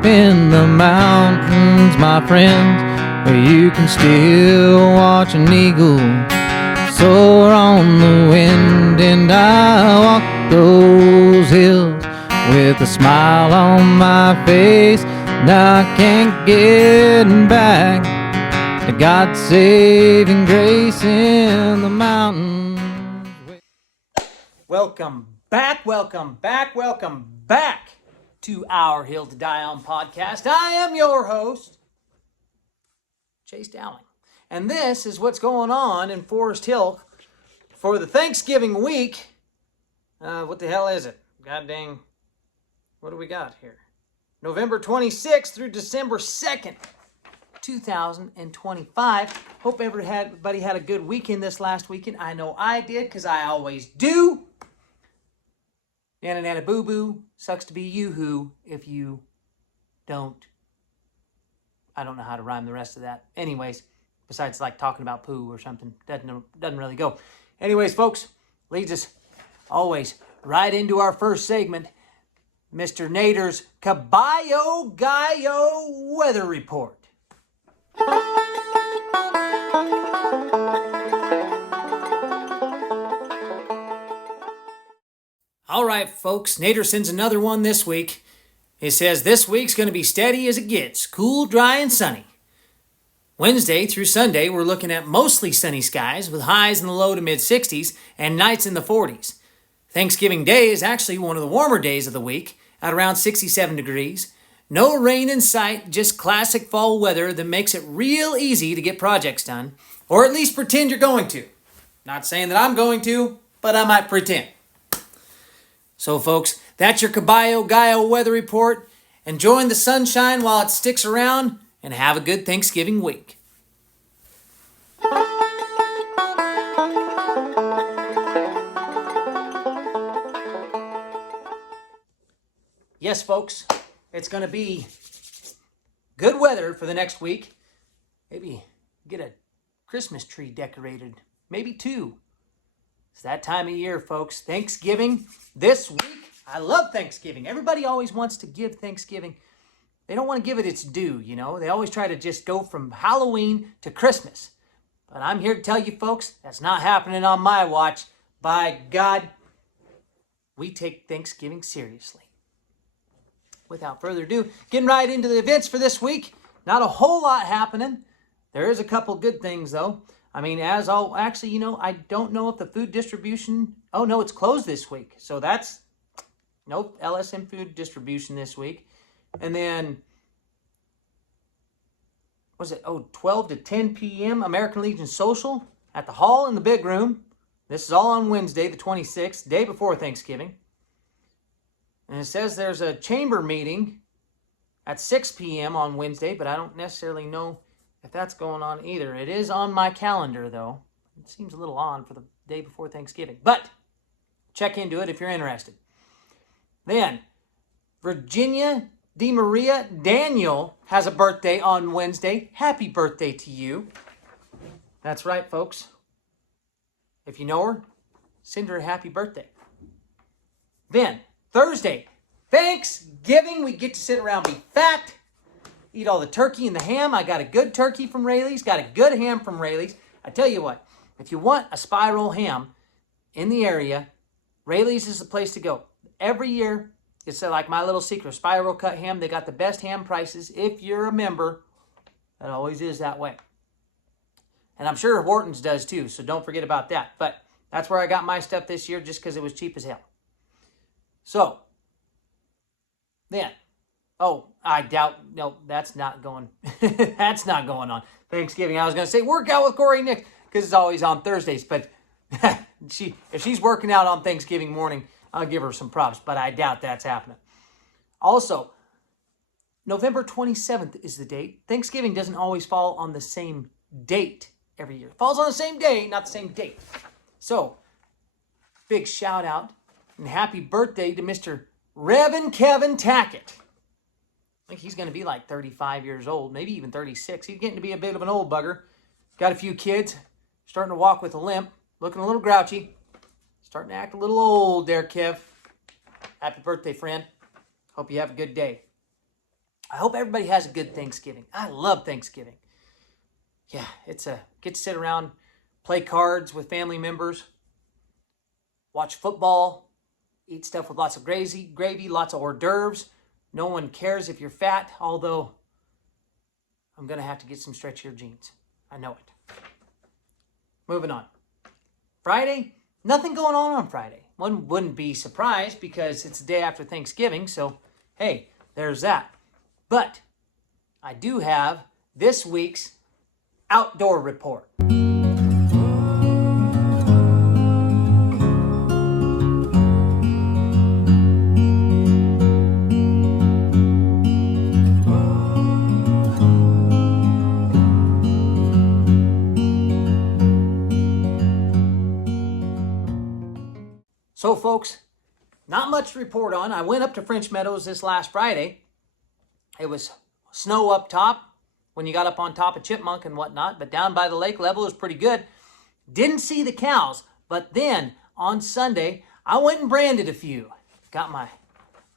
up in the mountains, my friends, where you can still watch an eagle soar on the wind. And I walk those hills with a smile on my face, and I can't get back to God's saving grace in the mountains. Welcome back to our Hill to Die On podcast. I am your host, Chase Dowling. And this is what's going on in Forest Hill for the Thanksgiving week. What the hell is it? God dang, what do we got here? November 26th through December 2nd, 2025. Hope everybody had a good weekend this last weekend. I know I did, because I always do. Nana nana boo boo, sucks to be you who if you don't. I don't know how to rhyme the rest of that. Anyways, besides like talking about poo or something, doesn't really go. Anyways, folks, leads us always right into our first segment, Mr. Nader's Caballo Gallo Weather Report. All right, folks, Nader sends another one this week. He says this week's going to be steady as it gets, cool, dry, and sunny. Wednesday through Sunday, we're looking at mostly sunny skies with highs in the low to mid-60s and nights in the 40s. Thanksgiving Day is actually one of the warmer days of the week at around 67 degrees. No rain in sight, just classic fall weather that makes it real easy to get projects done, or at least pretend you're going to. Not saying that I'm going to, but I might pretend. So, folks, that's your Caballo Gallo weather report. Enjoy the sunshine while it sticks around, and have a good Thanksgiving week. Yes, folks, it's going to be good weather for the next week. Maybe get a Christmas tree decorated. Maybe two. It's that time of year, folks. Thanksgiving this week. I love Thanksgiving. Everybody always wants to give Thanksgiving. They don't want to give it its due, you know. They always try to just go from Halloween to Christmas. But I'm here to tell you, folks, that's not happening on my watch. By God, we take Thanksgiving seriously. Without further ado, getting right into the events for this week. Not a whole lot happening. There is a couple good things, though. I mean, actually, I don't know if the food distribution, it's closed this week. So that's, LSM food distribution this week. And then, 12 to 10 p.m., American Legion Social at the hall in the big room. This is all on Wednesday, the 26th, day before Thanksgiving. And it says there's a chamber meeting at 6 p.m. on Wednesday, but I don't necessarily know if that's going on either. It is on my calendar, though. It seems a little on for the day before Thanksgiving. But check into it if you're interested. Then, Virginia DeMaria Daniel has a birthday on Wednesday. Happy birthday to you. That's right, folks. If you know her, send her a happy birthday. Then, Thursday, Thanksgiving. We get to sit around, be fat, eat all the turkey and the ham. I got a good turkey from Rayleigh's, got a good ham from Rayleigh's. I tell you what, if you want a spiral ham in the area, Rayleigh's is the place to go. Every year, it's like my little secret, spiral cut ham. They got the best ham prices. If you're a member, it always is that way. And I'm sure Wharton's does too, so don't forget about that. But that's where I got my stuff this year, just because it was cheap as hell. So, then, I doubt, no, that's not going, that's not going on Thanksgiving. I was going to say workout with Corey Nick, because it's always on Thursdays, but if she's working out on Thanksgiving morning, I'll give her some props, but I doubt that's happening. Also, November 27th is the date. Thanksgiving doesn't always fall on the same date every year. It falls on the same day, not the same date. So, big shout out and happy birthday to Mr. Reverend Kevin Tackett. I think he's going to be like 35 years old, maybe even 36. He's getting to be a bit of an old bugger. Got a few kids, starting to walk with a limp, looking a little grouchy. Starting to act a little old there, Kev. Happy birthday, friend. Hope you have a good day. I hope everybody has a good Thanksgiving. I love Thanksgiving. Yeah, get to sit around, play cards with family members, watch football, eat stuff with lots of gravy, lots of hors d'oeuvres. No one cares if you're fat, although I'm going to have to get some stretchier jeans. I know it. Moving on. Friday, nothing going on Friday. One wouldn't be surprised because it's the day after Thanksgiving, so hey, there's that. But I do have this week's outdoor report. So folks, not much to report on. I went up to French Meadows this last Friday. It was snow up top when you got up on top of Chipmunk and whatnot, but down by the lake level was pretty good. Didn't see the cows, but then on Sunday, I went and branded a few. Got my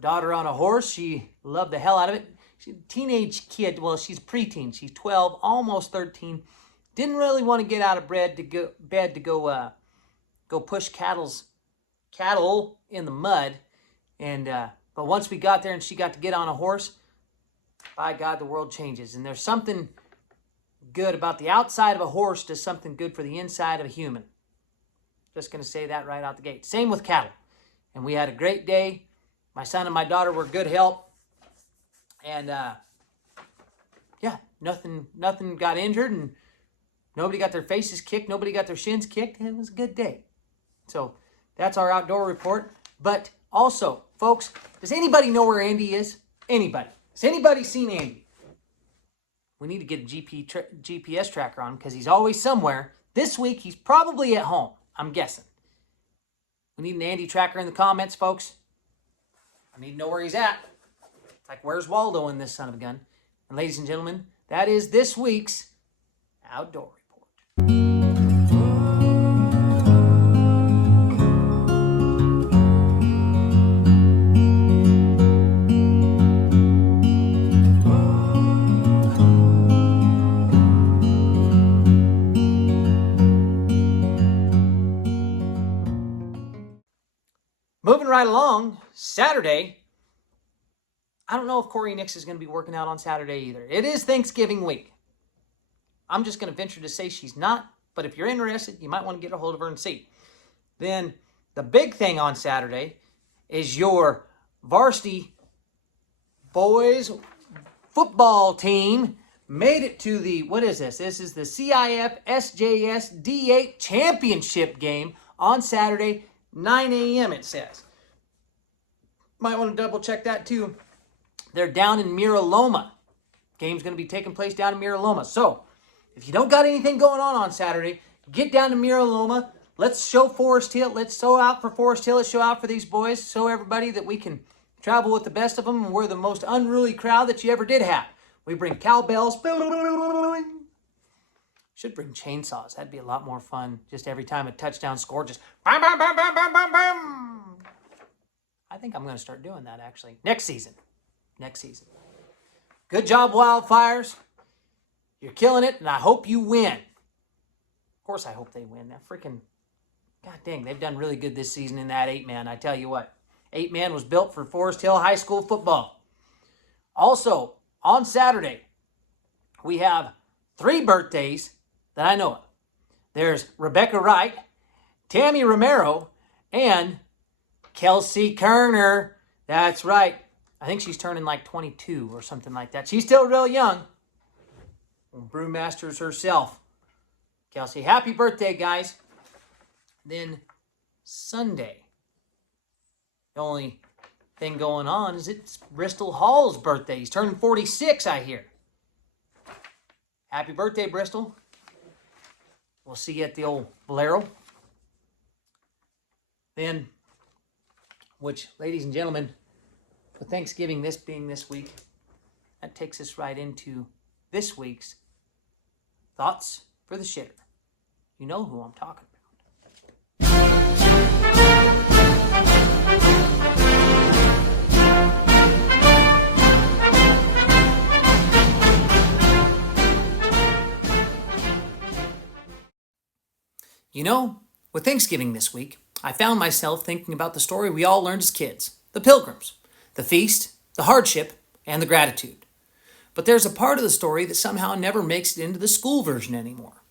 daughter on a horse. She loved the hell out of it. She's a teenage kid. Well, she's preteen. She's 12, almost 13. Didn't really want to get out of bed to go push cattle in the mud. And but once we got there and she got to get on a horse, by God, the world changes. And there's something good about the outside of a horse does something good for the inside of a human. Just going to say that right out the gate. Same with cattle. And we had a great day. My son and my daughter were good help. And yeah, nothing got injured and nobody got their faces kicked. Nobody got their shins kicked. It was a good day. So that's our outdoor report. But also, folks, does anybody know where Andy is? Anybody? Has anybody seen Andy? We need to get a GPS tracker on him because he's always somewhere. This week, he's probably at home, I'm guessing. We need an Andy tracker in the comments, folks. I need to know where he's at. It's like, where's Waldo in this son of a gun? And ladies and gentlemen, that is this week's outdoor report. Moving right along, Saturday, I don't know if Corey Nix is going to be working out on Saturday either. It is Thanksgiving week. I'm just going to venture to say she's not, but if you're interested, you might want to get a hold of her and see. Then the big thing on Saturday is your varsity boys football team made it to the, what is this? This is the CIF SJS D8 championship game on Saturday, 9 a.m. it says. Might want to double check that too. They're down in Mira Loma. Game's going to be taking place down in Mira Loma. So, if you don't got anything going on Saturday, get down to Mira Loma. Let's show Forest Hill. Let's show out for Forest Hill. Let's show out for these boys. Show everybody that we can travel with the best of them. And we're the most unruly crowd that you ever did have. We bring cowbells. Should bring chainsaws. That'd be a lot more fun. Just every time a touchdown score, just bam, bam, bam, bam, bam, bam, bam. I think I'm going to start doing that, actually. Next season. Good job, Wildfires. You're killing it, and I hope you win. Of course I hope they win. That freaking, god dang, they've done really good this season in that 8-man. I tell you what. 8-man was built for Forest Hill High School football. Also, on Saturday, we have 3 birthdays that I know of. There's Rebecca Wright, Tammy Romero, and Kelsey Kerner. That's right. I think she's turning like 22 or something like that. She's still real young. Brewmasters herself. Kelsey, happy birthday, guys. Then Sunday, the only thing going on is it's Bristol Hall's birthday. He's turning 46, I hear. Happy birthday, Bristol. We'll see you at the old Bolero. Then, which, ladies and gentlemen, for Thanksgiving, this being this week, that takes us right into this week's Thoughts for the Shitter. You know who I'm talking about. You know, with Thanksgiving this week, I found myself thinking about the story we all learned as kids, the Pilgrims, the feast, the hardship, and the gratitude. But there's a part of the story that somehow never makes it into the school version anymore.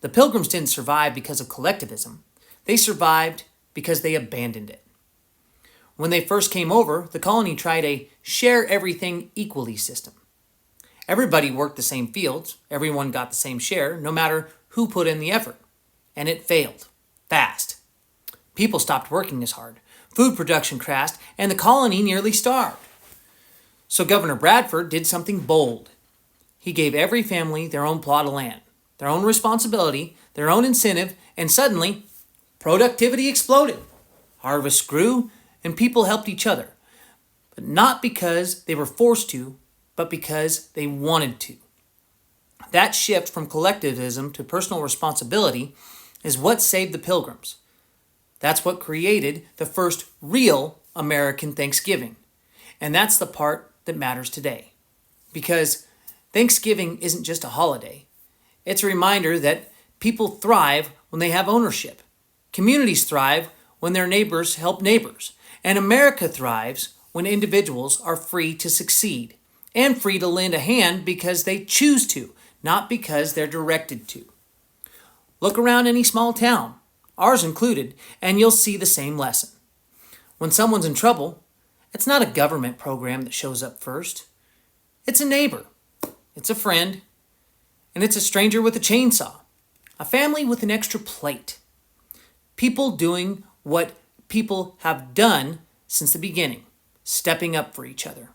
The Pilgrims didn't survive because of collectivism. They survived because they abandoned it. When they first came over, the colony tried a share everything equally system. Everybody worked the same fields, everyone got the same share, no matter who put in the effort. And it failed. Fast. People stopped working as hard. Food production crashed, and the colony nearly starved. So Governor Bradford did something bold. He gave every family their own plot of land, their own responsibility, their own incentive, and suddenly, productivity exploded. Harvests grew, and people helped each other. But not because they were forced to, but because they wanted to. That shift from collectivism to personal responsibility is what saved the Pilgrims. That's what created the first real American Thanksgiving. And that's the part that matters today. Because Thanksgiving isn't just a holiday. It's a reminder that people thrive when they have ownership. Communities thrive when their neighbors help neighbors. And America thrives when individuals are free to succeed and free to lend a hand because they choose to, not because they're directed to. Look around any small town, ours included, and you'll see the same lesson. When someone's in trouble, it's not a government program that shows up first. It's a neighbor, it's a friend, and it's a stranger with a chainsaw, a family with an extra plate. People doing what people have done since the beginning, stepping up for each other.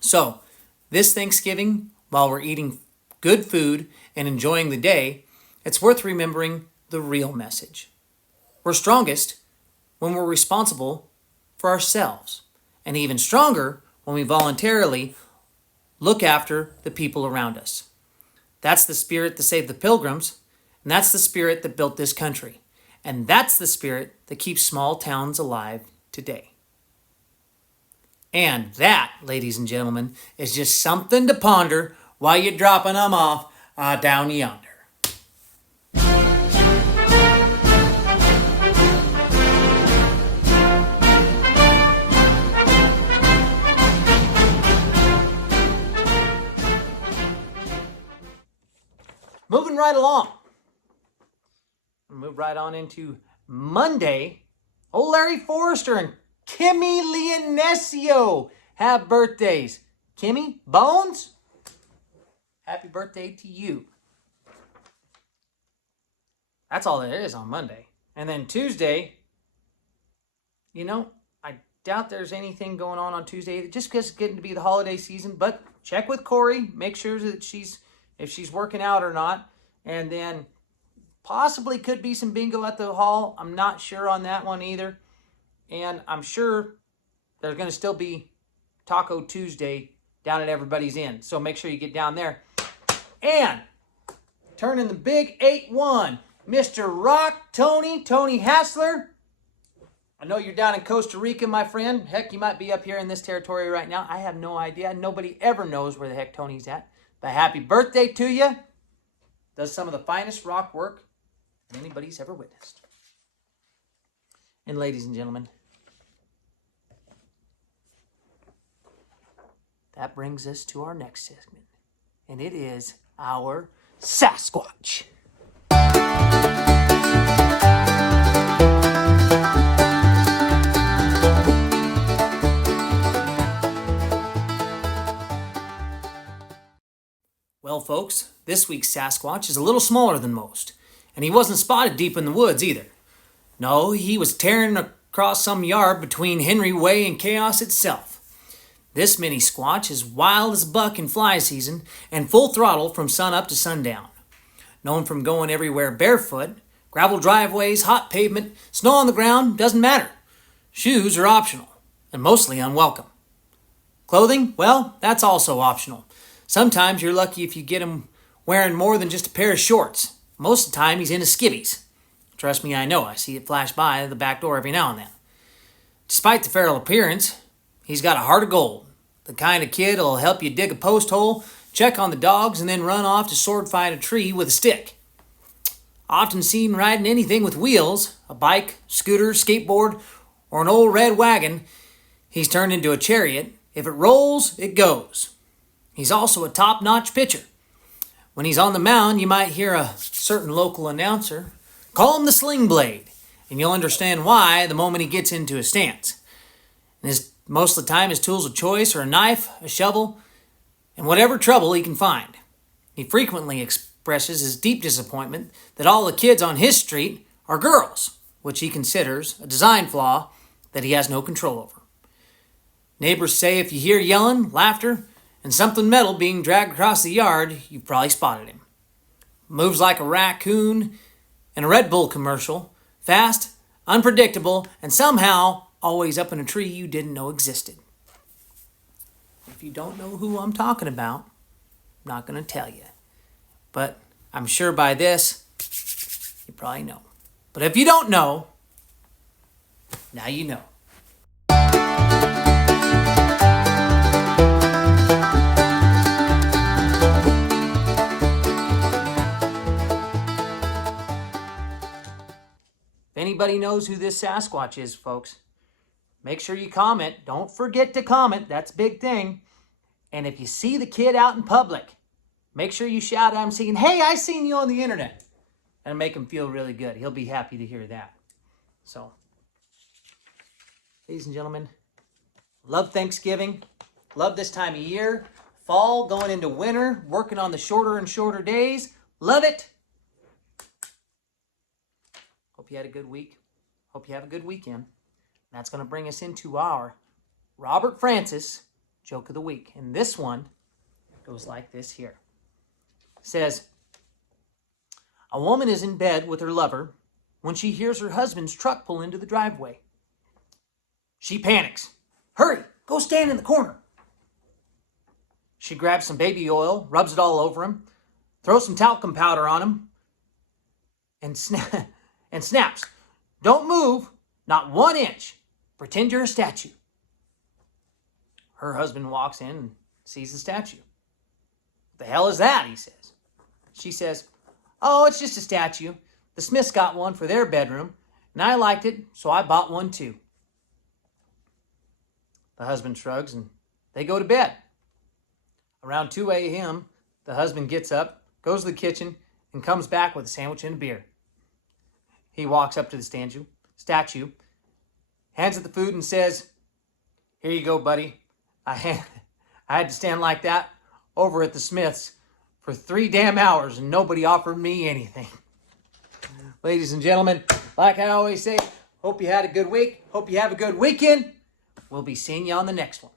So, this Thanksgiving, while we're eating good food and enjoying the day, it's worth remembering the real message. We're strongest when we're responsible for ourselves, and even stronger when we voluntarily look after the people around us. That's the spirit that saved the Pilgrims, and that's the spirit that built this country, and that's the spirit that keeps small towns alive today. And that, ladies and gentlemen, is just something to ponder while you're dropping them off down yonder. Moving right along. Move right on into Monday. Old Larry Forrester and Kimmy Leonesio have birthdays. Kimmy, Bones, happy birthday to you. That's all there is on Monday. And then Tuesday, I doubt there's anything going on Tuesday, just because it's getting to be the holiday season, but check with Corey, make sure that if she's working out or not, and then possibly could be some bingo at the hall. I'm not sure on that one either. And I'm sure there's going to still be Taco Tuesday down at Everybody's Inn. So make sure you get down there. And turning the big 8-1, Mr. Rock Tony Hassler. I know you're down in Costa Rica, my friend. Heck, you might be up here in this territory right now. I have no idea. Nobody ever knows where the heck Tony's at. But happy birthday to you. Does some of the finest rock work anybody's ever witnessed. And ladies and gentlemen, that brings us to our next segment, and it is our Sasquatch. Well, folks, this week's Sasquatch is a little smaller than most, and he wasn't spotted deep in the woods either. No, he was tearing across some yard between Henry Way and Chaos itself. This mini squatch is wild as a buck in fly season and full throttle from sun up to sundown. Known from going everywhere barefoot, gravel driveways, hot pavement, snow on the ground, doesn't matter. Shoes are optional and mostly unwelcome. Clothing, well, that's also optional. Sometimes you're lucky if you get him wearing more than just a pair of shorts. Most of the time he's into skivvies. Trust me, I know. I see it flash by the back door every now and then. Despite the feral appearance, he's got a heart of gold. The kind of kid who'll help you dig a post hole, check on the dogs, and then run off to sword fight a tree with a stick. often seen riding anything with wheels, a bike, scooter, skateboard, or an old red wagon. He's turned into a chariot. If it rolls, it goes. He's also a top-notch pitcher. When he's on the mound, you might hear a certain local announcer call him the Sling Blade, and you'll understand why the moment he gets into his stance. And most of the time, his tools of choice are a knife, a shovel, and whatever trouble he can find. He frequently expresses his deep disappointment that all the kids on his street are girls, which he considers a design flaw that he has no control over. Neighbors say if you hear yelling, laughter, and something metal being dragged across the yard, you've probably spotted him. Moves like a raccoon in a Red Bull commercial, fast, unpredictable, and somehow always up in a tree you didn't know existed. If you don't know who I'm talking about, I'm not going to tell you. But I'm sure by this, you probably know. But if you don't know, now you know. If anybody knows who this Sasquatch is, folks, make sure you comment. Don't forget to comment. That's a big thing. And if you see the kid out in public, make sure you shout at him saying, "Hey, I seen you on the internet." And make him feel really good. He'll be happy to hear that. So, ladies and gentlemen, love Thanksgiving. Love this time of year. Fall going into winter, working on the shorter and shorter days. Love it. Hope you had a good week. Hope you have a good weekend. That's going to bring us into our Robert Francis Joke of the Week. And this one goes like this here. It says, a woman is in bed with her lover when she hears her husband's truck pull into the driveway. She panics. Hurry, go stand in the corner. She grabs some baby oil, rubs it all over him, throws some talcum powder on him, and snaps. Don't move, not 1 inch. Pretend you're a statue. Her husband walks in and sees the statue. What the hell is that, he says. She says, oh, it's just a statue. The Smiths got one for their bedroom, and I liked it, so I bought one too. The husband shrugs, and they go to bed. Around 2 a.m., the husband gets up, goes to the kitchen, and comes back with a sandwich and a beer. He walks up to the statue, hands it the food, and says, here you go, buddy. I had to stand like that over at the Smiths for 3 damn hours, and nobody offered me anything. Ladies and gentlemen, like I always say, hope you had a good week. Hope you have a good weekend. We'll be seeing you on the next one.